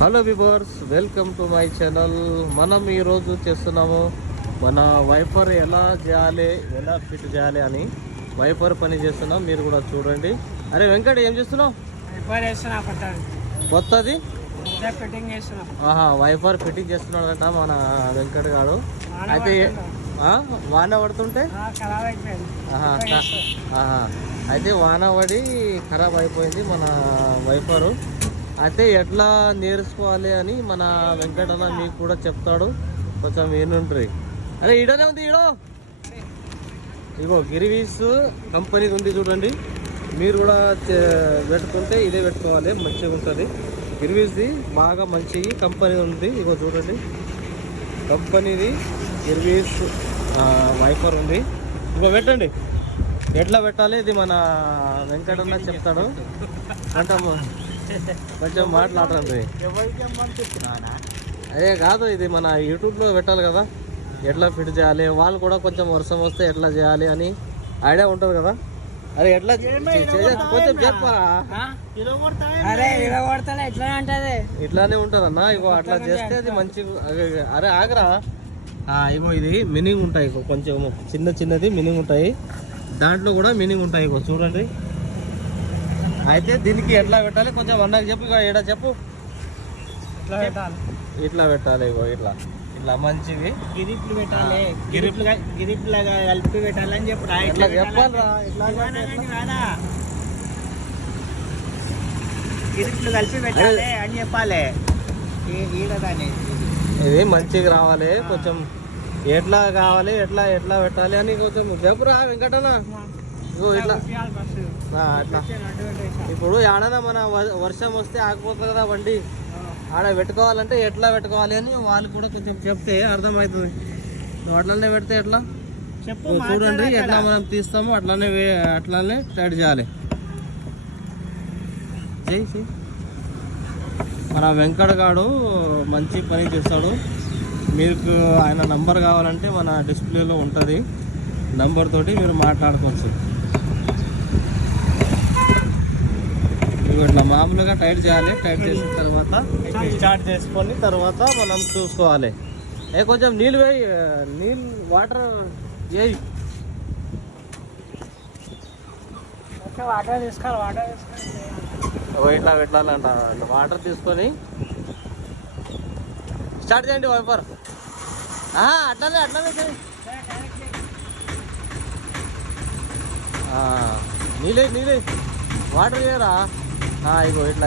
Hello viewers, welcome to my channel. మనం ఈరోజు చేస్తున్నాము మన వైపర్ ఎలా చేయాలి, ఎలా ఫిట్ చేయాలి అని వైపర్ పని చేస్తున్నాం. మీరు కూడా చూడండి. అరే వెంకట్, ఏం చేస్తున్నావు? కొత్తది వైపర్ ఫిట్టింగ్ చేస్తున్నాడంట మన వెంకట్ గారు. అయితే వాన పడుతుంటే అయితే వాన పడి ఖరాబ్ అయిపోయింది మన వైపరు. అయితే ఎట్లా నేర్చుకోవాలి అని మన వెంకటన్న మీకు కూడా చెప్తాడు. కొంచెం ఏనుంటుంది. అరే ఈడోనే ఉంది, ఈడో ఇగో గిరివీస్ కంపెనీ ఉంది చూడండి. మీరు కూడా పెట్టుకుంటే ఇదే పెట్టుకోవాలి, మంచిగా ఉంటుంది. గిరివీస్ది బాగా మంచి కంపెనీ ఉంది. ఇగో చూడండి, కంపెనీది గిరివీస్ వైపర్ ఉంది. ఇగో పెట్టండి, ఎట్లా పెట్టాలి ఇది మన వెంకటన్న చెప్తాడు. అంటే కొంచెం మాట్లాడండి. అదే కాదు, ఇది మన యూట్యూబ్లో పెట్టాలి కదా, ఎట్లా ఫిట్ చేయాలి. వాళ్ళు కూడా కొంచెం వర్షం వస్తే ఎట్లా చేయాలి అని ఐడియా ఉంటుంది కదా. అరే ఎట్లా కొంచెం చెప్పరా. ఇట్లానే ఉంటుంది అన్న. ఇగో అట్లా చేస్తే అది మంచి. అరే ఆగరా. ఇగో ఇది మీనింగ్ ఉంటాయి, ఇగో కొంచెం చిన్నది మీనింగ్ ఉంటాయి. దాంట్లో కూడా మీనింగ్ ఉంటాయి. ఇగో చూడండి. అయితే దీనికి ఎట్లా పెట్టాలి కొంచెం అన్నకు చెప్పు. ఇక ఏడా చెప్పు. ఇట్లా పెట్టాలి. ఇగో ఇట్లా ఇట్లా మంచివి గిరిప్లు పెట్టాలి, గిరిప్లుగా కలిపి పెట్టాలని చెప్పు. ఇట్లా చెప్పాలరా. గిరిప్లు కలిపి పెట్టాలి అని చెప్పాలి. ఇది మంచిగా రావాలి. కొంచెం ఎట్లా కావాలి, ఎట్లా ఎట్లా పెట్టాలి అని కొంచెం చెప్పురా వెంకటన్న. ఇగో ఇట్లా అట్లా. ఇప్పుడు ఆడనా మన వర్షం వస్తే ఆగిపోతుంది కదా బండి, ఆడ పెట్టుకోవాలంటే ఎట్లా పెట్టుకోవాలి అని వాళ్ళు కూడా కొంచెం చెప్తే అర్థమవుతుంది. నువ్వు అట్లనే పెడితే ఎట్లా చెప్పు. చూడండి, ఎట్లా మనం తీస్తామో అట్లానే టైట్ చేయాలి. చేసి మన వెంకట్ గాడు మంచి పని చేస్తాడు. మీకు ఆయన నంబర్ కావాలంటే మన డిస్ప్లేలో ఉంటుంది. నంబర్ తోటి మీరు మాట్లాడుకోవచ్చు. ఇట్లా మామూలుగా టైట్ చేయాలి. టైట్ చేసిన తర్వాత స్టార్ట్ చేసుకొని తర్వాత మనం చూసుకోవాలి. కొంచెం నీళ్ళు వేయి, నీళ్ళు వాటర్ వేయి. వాటర్ తీసుకోవాలి. ఇట్లా పెట్టాలంట. వాటర్ తీసుకొని స్టార్ట్ చేయండి వైపర్. అట్లానే నీళ్ళే వాటర్ చేయరా. ఇగో ఇట్లా